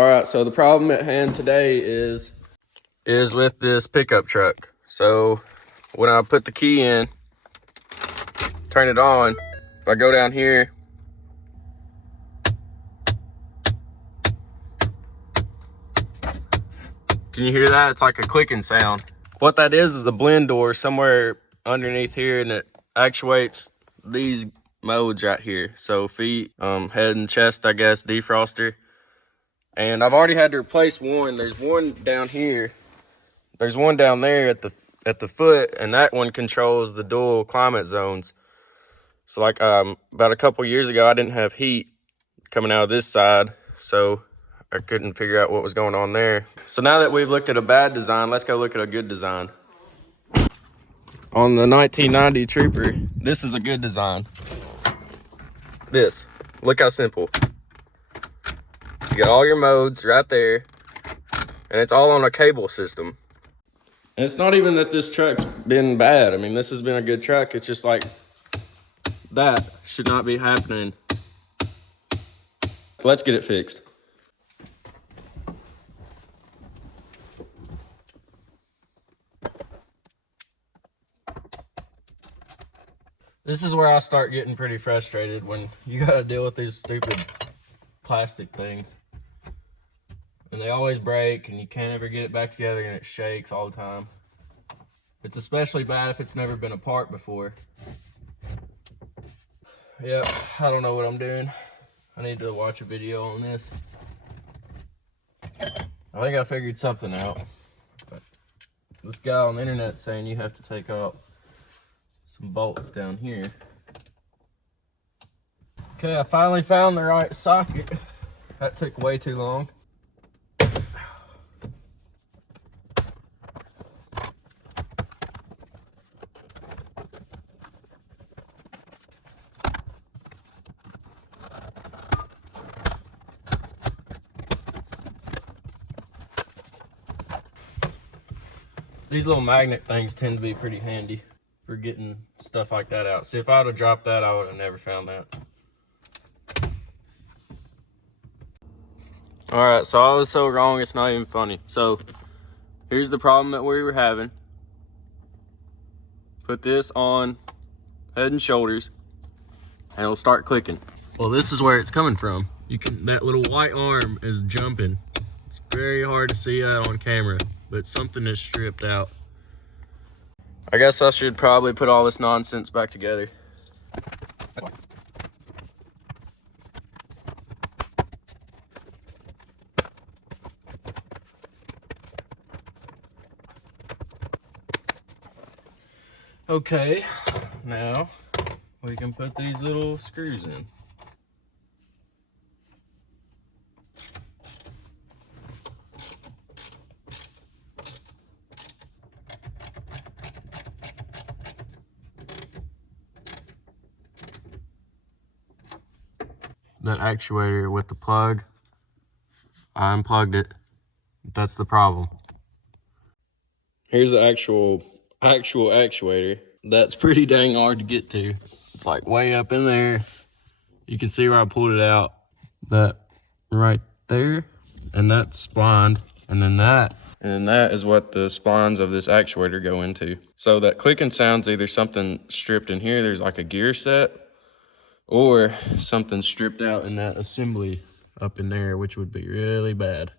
All right, so the problem at hand today is with this pickup truck. So when I put the key in, turn it on, if I go down here, can you hear that? It's like a clicking sound. What that is a blend door somewhere underneath here, and it actuates these modes right here. So feet, head and chest, I guess, defroster. And I've already had to replace one. There's one down here. There's one down there at the foot, and that one controls the dual climate zones. So like about a couple years ago, I didn't have heat coming out of this side, so I couldn't figure out what was going on there. So now that we've looked at a bad design, let's go look at a good design. On the 1990 Trooper, this is a good design. This, look how simple. You got all your modes right there, and it's all on a cable system. And it's not even that this truck's been bad. I mean, this has been a good truck. It's just like, that should not be happening. Let's get it fixed. This is where I start getting pretty frustrated, when you gotta deal with these stupid plastic things. And they always break, and you can't ever get it back together, and it shakes all the time. It's especially bad if it's never been apart before. Yep, I don't know what I'm doing. I need to watch a video on this. I think I figured something out. But this guy on the internet saying you have to take out some bolts down here. Okay, I finally found the right socket. That took way too long. These little magnet things tend to be pretty handy for getting stuff like that out. See, if I would have dropped that, I would have never found that. All right, so I was so wrong, it's not even funny. So here's the problem that we were having. Put this on head and shoulders, and it'll start clicking. Well, this is where it's coming from. That little white arm is jumping. It's very hard to see that on camera, but something is stripped out. I guess I should probably put all this nonsense back together. Okay, now we can put these little screws in. That actuator with the plug, I unplugged it. That's the problem. Here's the actual actuator. That's pretty dang hard to get to. It's like way up in there. You can see where I pulled it out. That right there, and that's splined, and then that is what the splines of this actuator go into. So that clicking sound's either something stripped in here, there's like a gear set, or something stripped out in that assembly up in there, which would be really bad.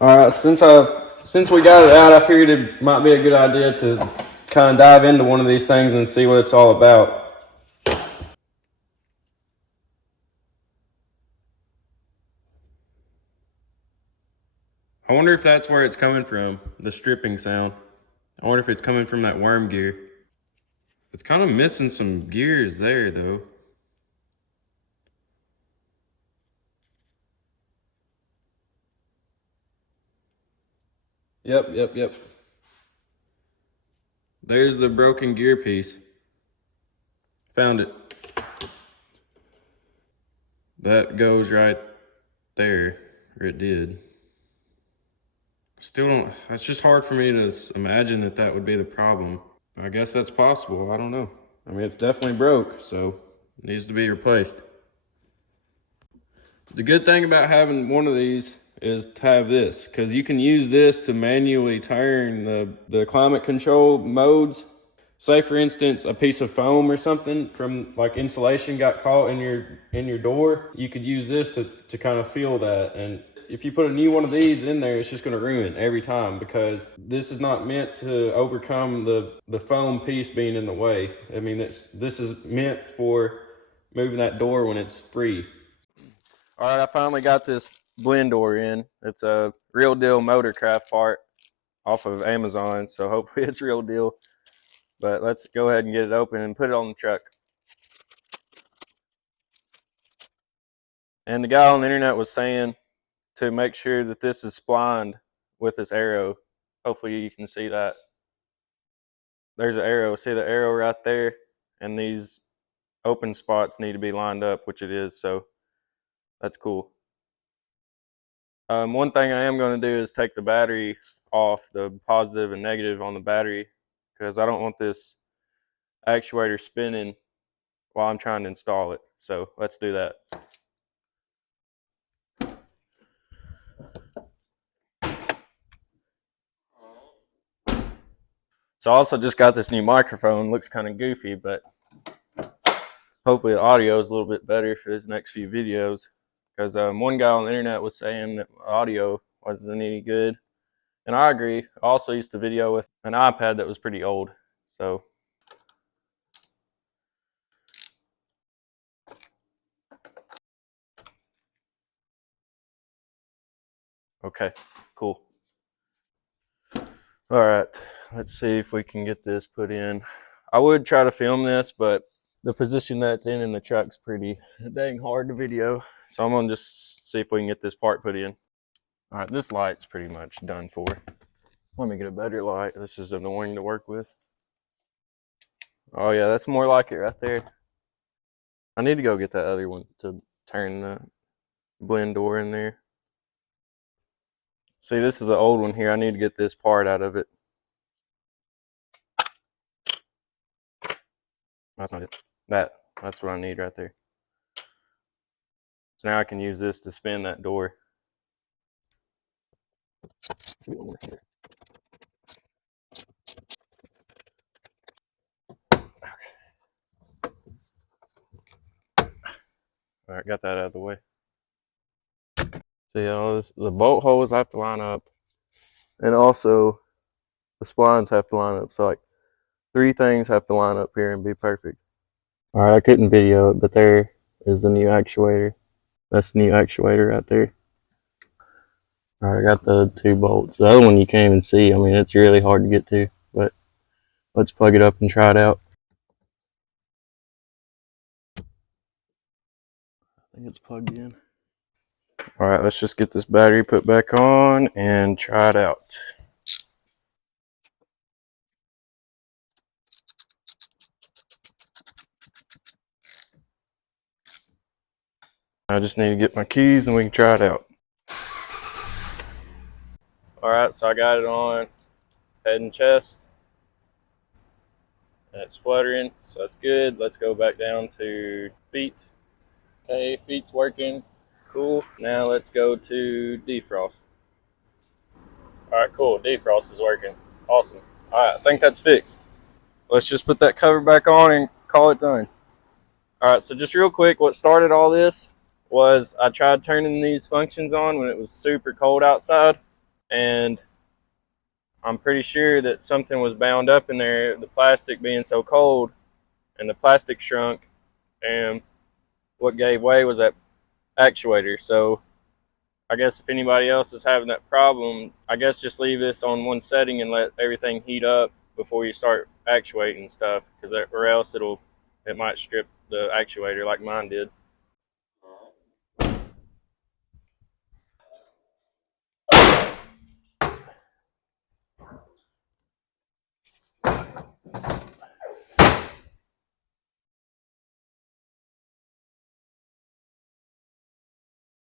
All right, since we got it out, I figured it might be a good idea to kind of dive into one of these things and see what it's all about. I wonder if that's where it's coming from, the stripping sound. I wonder if it's coming from that worm gear. It's kind of missing some gears there, though. Yep. There's the broken gear piece. Found it. That goes right there, or it did. Still don't, it's just hard for me to imagine that would be the problem. I guess that's possible, I don't know. I mean, it's definitely broke, so it needs to be replaced. The good thing about having one of these is to have this, because you can use this to manually turn the climate control modes. Say for instance, a piece of foam or something from like insulation got caught in your door, you could use this to kind of feel that. And if you put a new one of these in there, it's just going to ruin every time, because this is not meant to overcome the foam piece being in the way. I mean, this is meant for moving that door when it's free. All right, I finally got this blend door in. It's a real deal Motorcraft part off of Amazon, so hopefully it's real deal. But let's go ahead and get it open and put it on the truck. And the guy on the internet was saying to make sure that this is splined with this arrow. Hopefully you can see that. There's an arrow. See the arrow right there? And these open spots need to be lined up, which it is, so that's cool. One thing I am going to do is take the battery off, the positive and negative on the battery, because I don't want this actuator spinning while I'm trying to install it. So let's do that. So I also just got this new microphone. Looks kind of goofy, but hopefully the audio is a little bit better for this next few videos. Because one guy on the internet was saying that audio wasn't any good. And I agree. I also used to video with an iPad that was pretty old. So okay, cool. All right, let's see if we can get this put in. I would try to film this, but the position that's in the truck's pretty dang hard to video. So I'm gonna just see if we can get this part put in. All right, this light's pretty much done for. Let me get a better light. This is annoying to work with. Oh yeah, that's more like it right there. I need to go get that other one to turn the blend door in there. See, this is the old one here. I need to get this part out of it. That's not it. That's what I need right there. So now I can use this to spin that door. All right, got that out of the way. See, all this, the bolt holes have to line up, and also the splines have to line up. So like 3 things have to line up here and be perfect. All right, I couldn't video it, but there is the new actuator. That's the new actuator right there. All right, I got the 2 bolts. The other one you can't even see. I mean, it's really hard to get to, but let's plug it up and try it out. I think it's plugged in. All right, let's just get this battery put back on and try it out. I just need to get my keys and we can try it out. All right, so I got it on head and chest. And it's fluttering, so that's good. Let's go back down to feet. Okay, feet's working. Cool. Now let's go to defrost. All right, cool. Defrost is working. Awesome. All right, I think that's fixed. Let's just put that cover back on and call it done. All right, so just real quick, what started all this was I tried turning these functions on when it was super cold outside, and I'm pretty sure that something was bound up in there, the plastic being so cold, and the plastic shrunk, and what gave way was that actuator. So I guess if anybody else is having that problem, I guess just leave this on one setting and let everything heat up before you start actuating stuff, because or else it might strip the actuator like mine did.